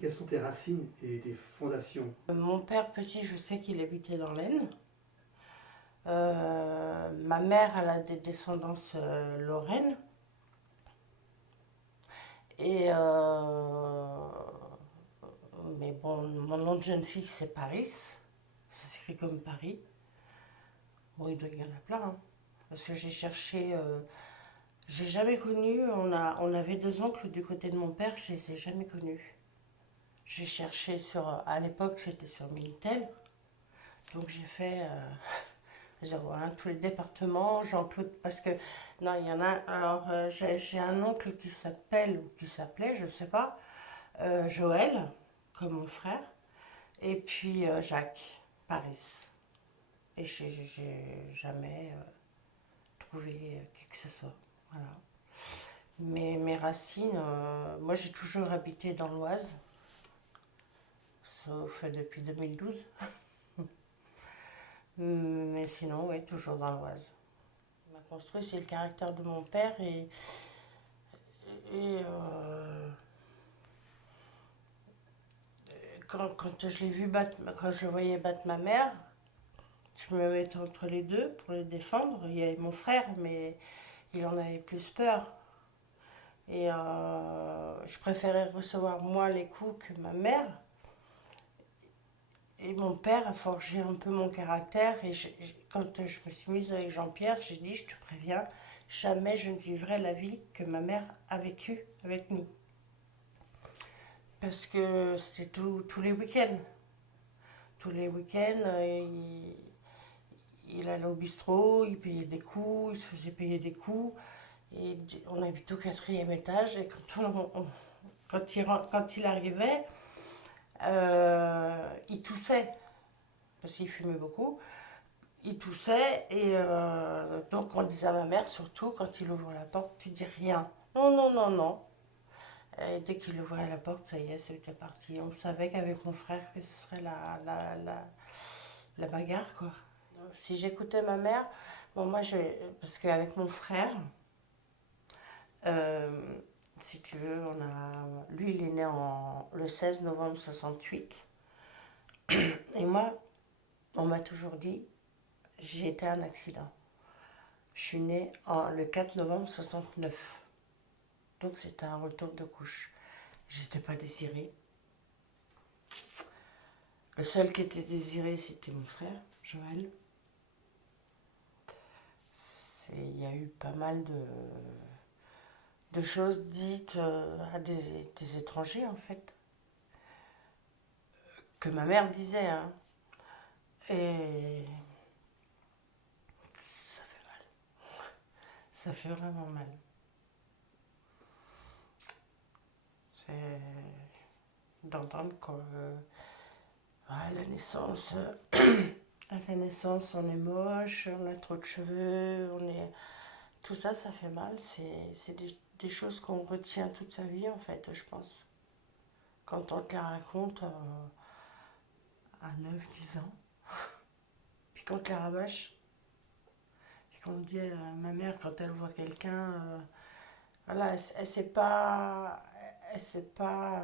Quelles sont tes racines et tes fondations? Mon père petit, je sais qu'il habitait dans l'Aisne. Ma mère, elle a des descendances lorraines. Et mais bon, mon nom de jeune fille, c'est Paris. Ça s'écrit comme Paris. Bon, il doit y en a plein, hein. Parce que j'ai cherché, j'ai jamais connu. On avait deux oncles du côté de mon père, je les ai jamais connus. J'ai cherché sur, à l'époque, c'était sur Minitel. Donc j'ai fait 01, tous les départements, Jean-Claude, parce que, non, il y en a, alors j'ai un oncle qui s'appelle, ou qui s'appelait, je sais pas, Joël, comme mon frère, et puis Jacques, Paris. Et j'ai jamais trouvé qui que ce soit. Voilà. Mais mes racines, moi j'ai toujours habité dans l'Oise, sauf depuis 2012. Mais sinon, oui, toujours dans l'Oise. Ce qui m'a construit, c'est le caractère de mon père et quand je l'ai vu battre, quand je le voyais battre ma mère, je me mettais entre les deux pour les défendre. Il y avait mon frère, mais il en avait plus peur. Et je préférais recevoir moi les coups que ma mère. Et mon père a forgé un peu mon caractère. Et quand je me suis mise avec Jean-Pierre, j'ai dit, je te préviens, jamais je ne vivrai la vie que ma mère a vécue avec nous. Parce que c'était tous les week-ends. Tous les week-ends, il allait au bistrot, il payait des coups, il se faisait payer des coups. Et on habitait au quatrième étage. Et quand il arrivait, il toussait. Parce qu'il fumait beaucoup. Il toussait. Et donc on disait à ma mère, surtout quand il ouvre la porte, tu dis rien. Non, non, non, non. Et dès qu'il ouvrait la porte, ça y est, c'était parti. On savait qu'avec mon frère, que ce serait la bagarre, quoi. Si j'écoutais ma mère, bon, parce qu'avec mon frère, euh, si tu veux, lui, il est né le 16 novembre 68. Et moi, on m'a toujours dit, j'ai été un accident. Je suis née le 4 novembre 69. Donc c'était un retour de couche. J'étais pas désirée. Le seul qui était désiré, c'était mon frère, Joël. Il y a eu pas mal de choses dites à des étrangers, en fait, que ma mère disait, hein. Et ça fait mal. Ça fait vraiment mal. C'est d'entendre qu'à la naissance, à la naissance, on est moche, on a trop de cheveux, tout ça, ça fait mal. C'est des choses qu'on retient toute sa vie, en fait, je pense. Quand on te la raconte à 9 10 ans, puis qu'on te la rabâche, puis qu'on te dit à ma mère, quand elle voit quelqu'un, voilà, elle sait pas. Elle sait pas.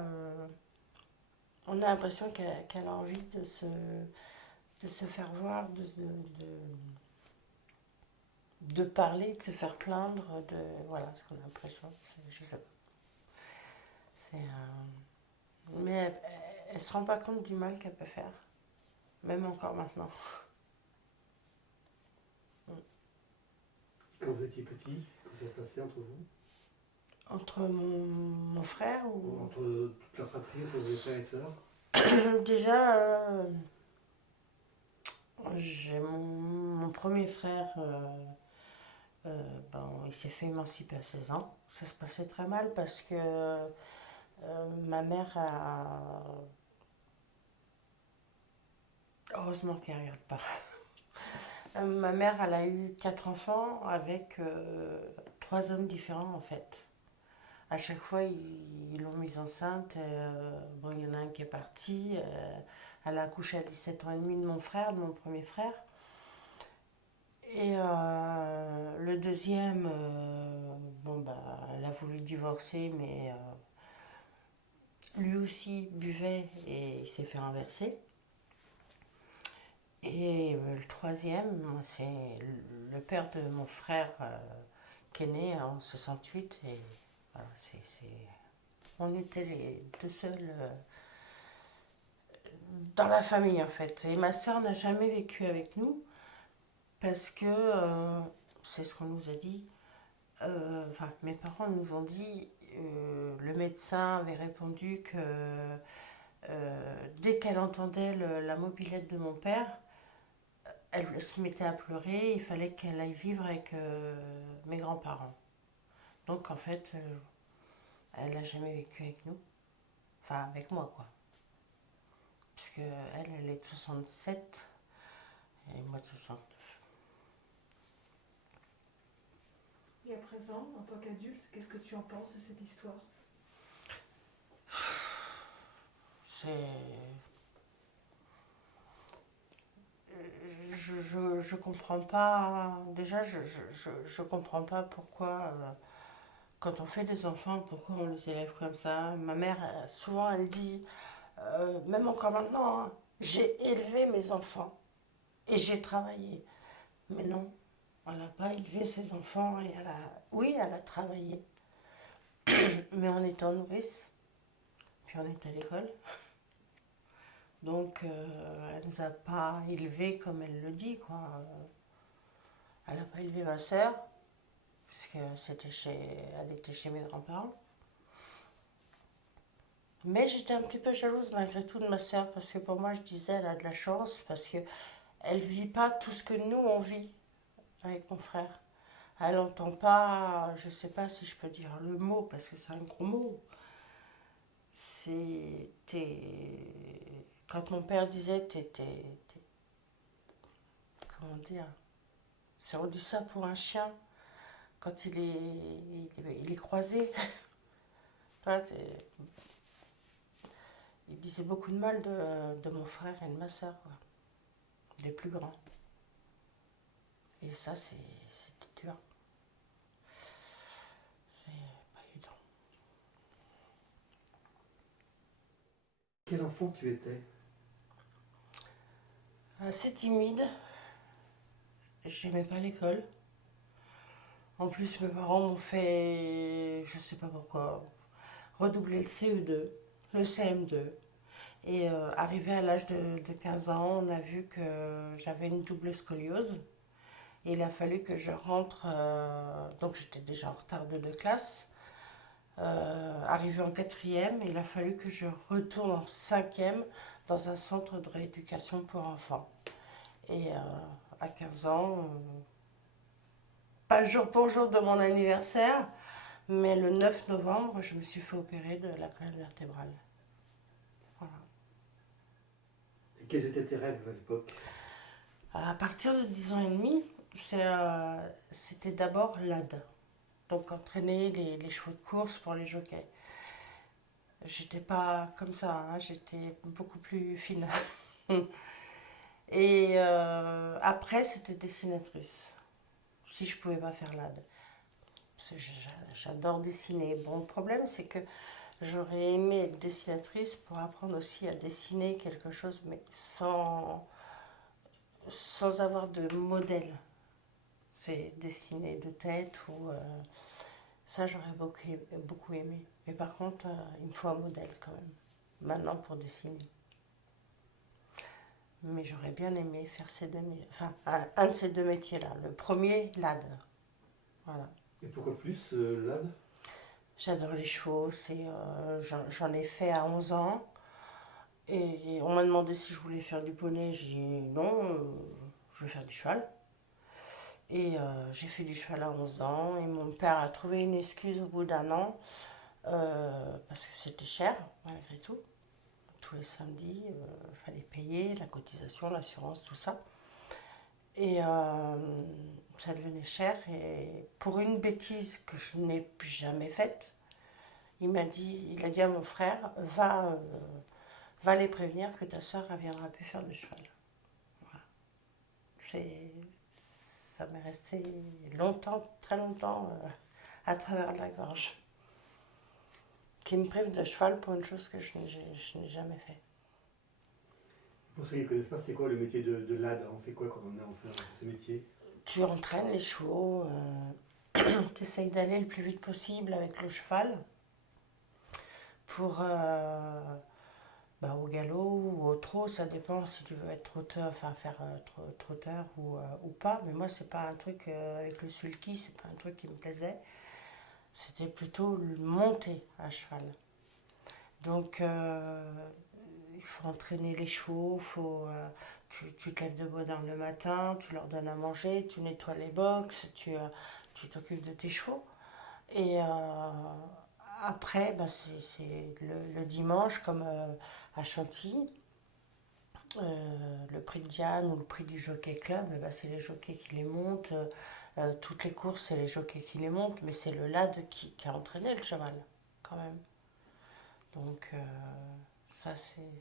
On a l'impression qu'elle a envie de se faire voir, de parler, de se faire plaindre, voilà ce qu'on a l'impression. Je sais pas. Mais elle se rend pas compte du mal qu'elle peut faire, même encore maintenant. Quand vous étiez petit, comment ça se passait entre vous? Entre mon frère ou. Entre toute la fratrie, entre vos frères et sœurs? Déjà, j'ai mon premier frère, bon, il s'est fait émanciper à 16 ans. Ça se passait très mal parce que ma mère a. Heureusement qu'elle ne regarde pas. Ma mère, elle a eu 4 enfants avec 3 hommes différents en fait. À chaque fois, ils l'ont mise enceinte. Bon, il y en a un qui est parti. Elle a accouché à 17 ans et demi de mon frère, de mon premier frère. Et le deuxième, bon, bah, elle a voulu divorcer, mais lui aussi buvait et il s'est fait renverser. Et le troisième, c'est le père de mon frère qui est né en 68. Et voilà, on était les deux seuls dans la famille en fait. Et ma soeur n'a jamais vécu avec nous parce que, c'est ce qu'on nous a dit, enfin mes parents nous ont dit, le médecin avait répondu que dès qu'elle entendait la mobilette de mon père, elle se mettait à pleurer, il fallait qu'elle aille vivre avec mes grands-parents. Donc en fait, elle n'a jamais vécu avec nous. Enfin, avec moi, quoi. Puisque elle est de 67 et moi de 69. Et à présent, en tant qu'adulte, qu'est-ce que tu en penses de cette histoire? C'est... Je comprends pas. Déjà, je comprends pas pourquoi, quand on fait des enfants, pourquoi on les élève comme ça. Ma mère, souvent, elle dit, même encore maintenant, hein, j'ai élevé mes enfants et j'ai travaillé. Mais non, elle n'a pas élevé ses enfants et elle a, oui, elle a travaillé. Mais on était en nourrice, puis on était à l'école. Donc, elle nous a pas élevés comme elle le dit, quoi. Elle n'a pas élevé ma sœur, puisque elle était chez mes grands-parents. Mais j'étais un petit peu jalouse malgré tout de ma sœur, parce que pour moi, je disais, elle a de la chance, parce que elle vit pas tout ce que nous, on vit avec mon frère. Elle n'entend pas, je sais pas si je peux dire le mot, parce que c'est un gros mot. C'était... Quand mon père disait, comment dire, si on dit ça pour un chien, quand il est croisé, il disait beaucoup de mal de mon frère et de ma soeur, quoi. Les plus grands. Et ça, c'était dur. C'est pas évident. Quel enfant tu étais? Assez timide. J'aimais pas l'école. En plus, mes parents m'ont fait, je sais pas pourquoi, redoubler le CE2, le CM2. Et arrivé à l'âge de 15 ans, on a vu que j'avais une double scoliose. Et il a fallu que je rentre, donc j'étais déjà en retard de 2 classes. Arrivé en quatrième, il a fallu que je retourne en cinquième dans un centre de rééducation pour enfants. Et à 15 ans, pas jour pour jour de mon anniversaire, mais le 9 novembre, je me suis fait opérer de la colonne vertébrale. Voilà. Et quels étaient tes rêves à l'époque? À partir de 10 ans et demi, c'était d'abord l'AD. Donc entraîner les chevaux de course pour les jockeys. J'étais pas comme ça, hein, j'étais beaucoup plus fine. Et après, c'était dessinatrice. Si je pouvais pas faire l'AD. Parce que j'adore dessiner. Bon, le problème, c'est que j'aurais aimé être dessinatrice pour apprendre aussi à dessiner quelque chose, mais sans avoir de modèle. C'est dessiner de tête ou... ça, j'aurais beaucoup aimé. Mais par contre, il me faut un modèle quand même, maintenant pour dessiner. Mais j'aurais bien aimé faire enfin, un de ces deux métiers-là. Le premier, l'AD. Voilà. Et pourquoi plus l'âne? J'adore les chevaux. J'en ai fait à 11 ans. Et on m'a demandé si je voulais faire du poney. J'ai dit non, je veux faire du cheval. Et j'ai fait du cheval à 11 ans. Et mon père a trouvé une excuse au bout d'un an. Parce que c'était cher, malgré tout. Tous les samedis, il fallait payer la cotisation, l'assurance, tout ça. Et ça devenait cher. Et pour une bêtise que je n'ai jamais faite, il a dit à mon frère, va les prévenir que ta soeur ne viendra plus faire de cheval. Voilà. Ça m'est resté longtemps, très longtemps, à travers la gorge. qui me prive de cheval pour une chose que je n'ai jamais fait. Pour ceux qui ne connaissent pas, c'est quoi le métier de lad? On fait quoi quand on est en fait ce métier? Tu entraînes les chevaux, tu essayes d'aller le plus vite possible avec le cheval pour au galop ou au trot, ça dépend si tu veux être trotteur, enfin faire trotteur ou pas. Mais moi, c'est pas un truc avec le sulky, c'est pas un truc qui me plaisait. C'était plutôt le monter à cheval. Donc, il faut entraîner les chevaux, tu te lèves de bonne heure le matin, tu leur donnes à manger, tu nettoies les box, tu t'occupes de tes chevaux. Et après, c'est le dimanche, comme à Chantilly, le prix de Diane ou le prix du Jockey Club, c'est les jockeys qui les montent. Toutes les courses, c'est les jockeys qui les montent, mais c'est le lad qui a entraîné le cheval, quand même. Donc, ça,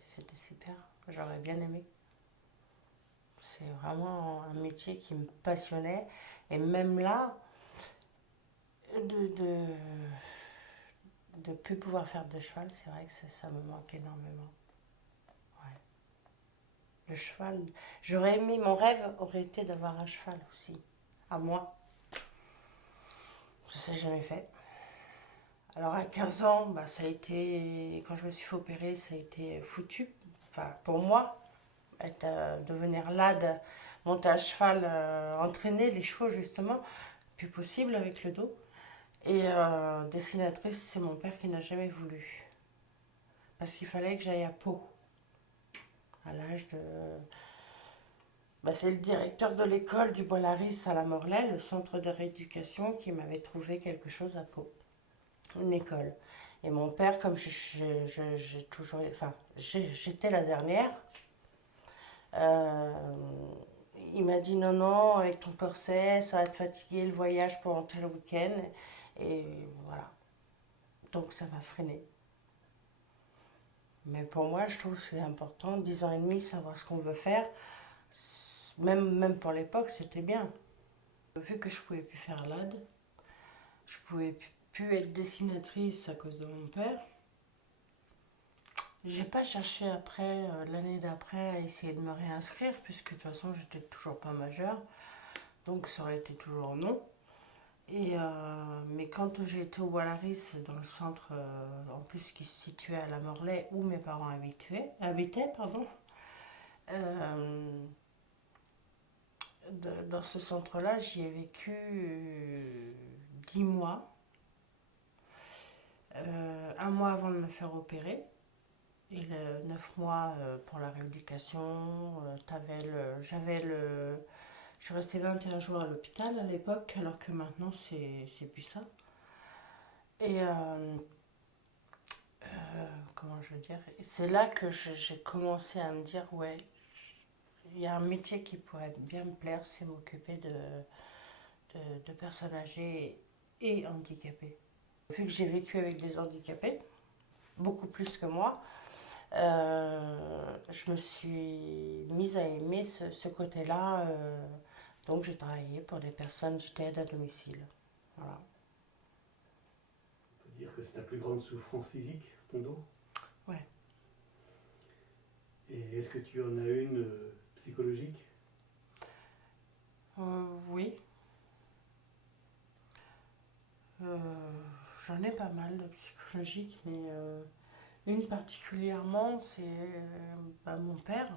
c'était super. J'aurais bien aimé. C'est vraiment un métier qui me passionnait. Et même là, de plus pouvoir faire de cheval, c'est vrai que ça me manque énormément. Ouais. Le cheval, j'aurais aimé, mon rêve aurait été d'avoir un cheval aussi, à moi. Ça s'est jamais fait. Alors à 15 ans, ça a été, quand je me suis fait opérer, ça a été foutu. Enfin, pour moi, devenir lad, monter à cheval, entraîner les chevaux justement, plus possible avec le dos. Et dessinatrice, c'est mon père qui n'a jamais voulu. Parce qu'il fallait que j'aille à Pau. À l'âge de... c'est le directeur de l'école du Bois-Laris à la Morlaix, le centre de rééducation, qui m'avait trouvé quelque chose à Pau. Une école. Et mon père, comme j'ai toujours... Enfin, j'étais la dernière, il m'a dit non, avec ton corset, ça va te fatiguer le voyage pour rentrer le week-end. Et voilà. Donc ça m'a freiné. Mais pour moi, je trouve que c'est important, 10 ans et demi, savoir ce qu'on veut faire. Même pour l'époque, c'était bien. Vu que je pouvais plus faire l'AD, je pouvais plus être dessinatrice à cause de mon père. J'ai pas cherché après, l'année d'après, à essayer de me réinscrire, puisque de toute façon, j'étais toujours pas majeure. Donc ça aurait été toujours non. Et mais quand j'ai été au Bois-Laris, dans le centre, en plus qui se situait à la Morlaix, où mes parents habitaient, dans ce centre-là, j'y ai vécu 10 mois. Un mois avant de me faire opérer. Et 9 mois pour la rééducation. Je suis restée 21 jours à l'hôpital à l'époque, alors que maintenant c'est plus ça. Et comment je veux dire, c'est là que j'ai commencé à me dire, ouais, il y a un métier qui pourrait bien me plaire, c'est m'occuper de personnes âgées et handicapées. Vu que j'ai vécu avec des handicapés, beaucoup plus que moi, je me suis mise à aimer ce côté-là. Donc j'ai travaillé pour des personnes, j'étais aide à domicile. Voilà. On peut dire que c'est ta plus grande souffrance physique, ton dos? Ouais. Et est-ce que tu en as une psychologique? Oui. J'en ai pas mal de psychologiques, mais une particulièrement, c'est mon père.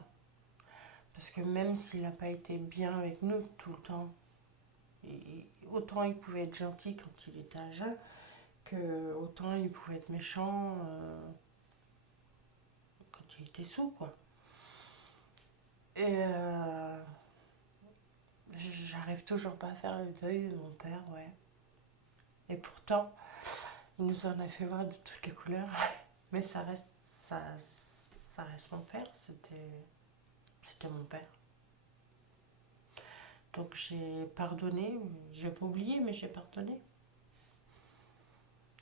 Parce que même s'il n'a pas été bien avec nous tout le temps, autant il pouvait être gentil quand il était jeune, que autant il pouvait être méchant quand il était sous, quoi. Et j'arrive toujours pas à faire le deuil de mon père, ouais. Et pourtant, il nous en a fait voir de toutes les couleurs. Mais ça reste mon père, c'était mon père. Donc j'ai pardonné, j'ai pas oublié, mais j'ai pardonné.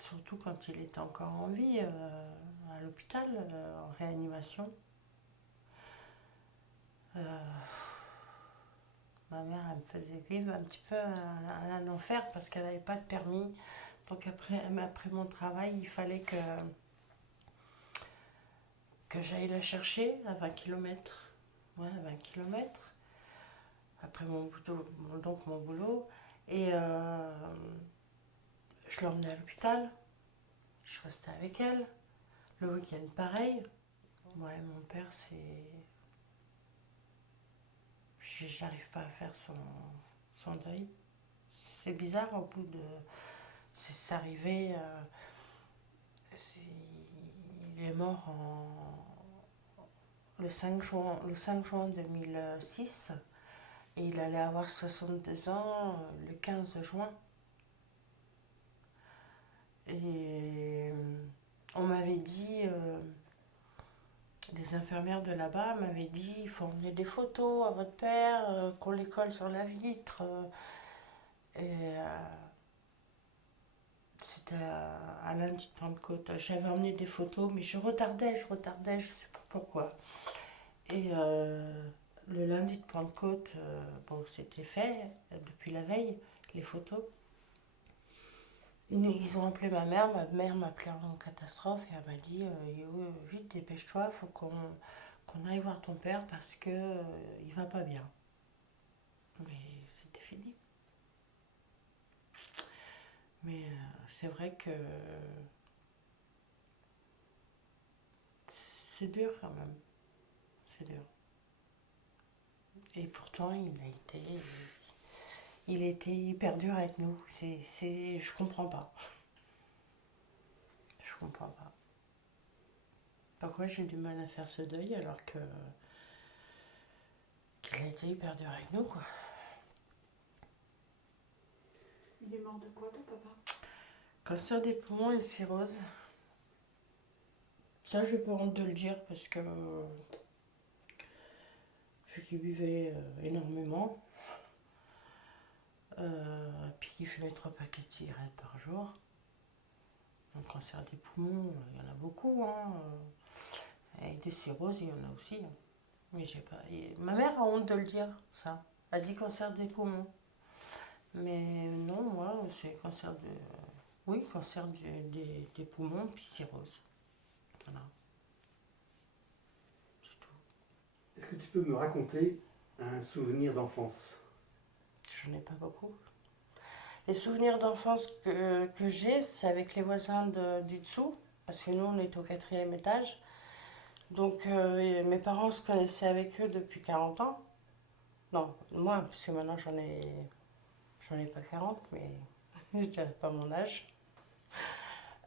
Surtout quand il était encore en vie, à l'hôpital, en réanimation. Ma mère, elle me faisait vivre un petit peu un enfer parce qu'elle n'avait pas de permis. Donc après mon travail, il fallait que j'aille la chercher à 20 km. Ouais, à 20 km. Après mon boulot. Et je l'emmenais à l'hôpital. Je restais avec elle. Le week-end, pareil. Ouais, mon père, j'arrive pas à faire son deuil. C'est bizarre, au bout de... C'est arrivé... il est mort le 5 juin 2006 et il allait avoir 62 ans le 15 juin. Et on m'avait dit, les infirmières de là-bas m'avaient dit, il faut emmener des photos à votre père, qu'on les colle sur la vitre. Et c'était à lundi de Pentecôte. J'avais emmené des photos, mais je retardais, je sais pas pourquoi. Et le lundi de Pentecôte, bon, c'était fait depuis la veille, les photos. Ils ont appelé ma mère m'a appelé en catastrophe et elle m'a dit vite, dépêche-toi, il faut qu'on aille voir ton père parce que il va pas bien. Mais c'était fini. Mais c'est vrai que c'est dur quand même. C'est dur. Et pourtant, il était hyper dur avec nous. Je comprends pas. Je comprends pas. Pourquoi j'ai du mal à faire ce deuil alors qu'il a été hyper dur avec nous, quoi. Il est mort de quoi, ton papa? Cancer des poumons et cirrhose. Ça, j'ai pas honte de le dire parce que vu qu'il buvait énormément, puis qu'il fumait 3 paquets de cigarettes par jour. Un cancer des poumons, il y en a beaucoup, hein. Et des cirrhoses, il y en a aussi. Hein. Mais j'ai pas. Ma mère a honte de le dire, ça. Elle dit cancer des poumons. Mais non, moi, c'est cancer de. Oui, cancer des poumons, puis cirrhose. Voilà. C'est tout. Est-ce que tu peux me raconter un souvenir d'enfance? J'en ai pas beaucoup. Les souvenirs d'enfance que j'ai, c'est avec les voisins du dessous, parce que nous, on est au 4e étage. Donc, mes parents se connaissaient avec eux depuis 40 ans. Non, moi, parce que maintenant, j'en ai pas 40, mais je dirais pas mon âge.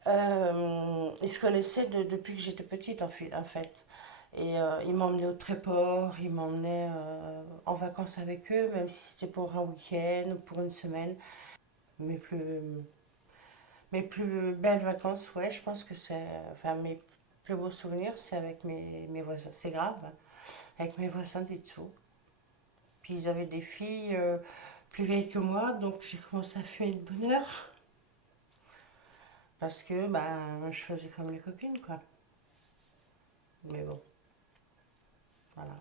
Ils se connaissaient depuis que j'étais petite, en fait. Et ils m'emmenaient au Tréport, ils m'emmenaient en vacances avec eux, même si c'était pour un week-end ou pour une semaine. Mes plus belles vacances, ouais, je pense que c'est... Enfin, mes plus beaux souvenirs, c'est avec mes voisins. C'est grave, hein, avec mes voisins du dessous. Puis ils avaient des filles plus vieilles que moi, donc j'ai commencé à fumer de bonne heure. Parce que je faisais comme les copines, quoi. Mais bon, voilà.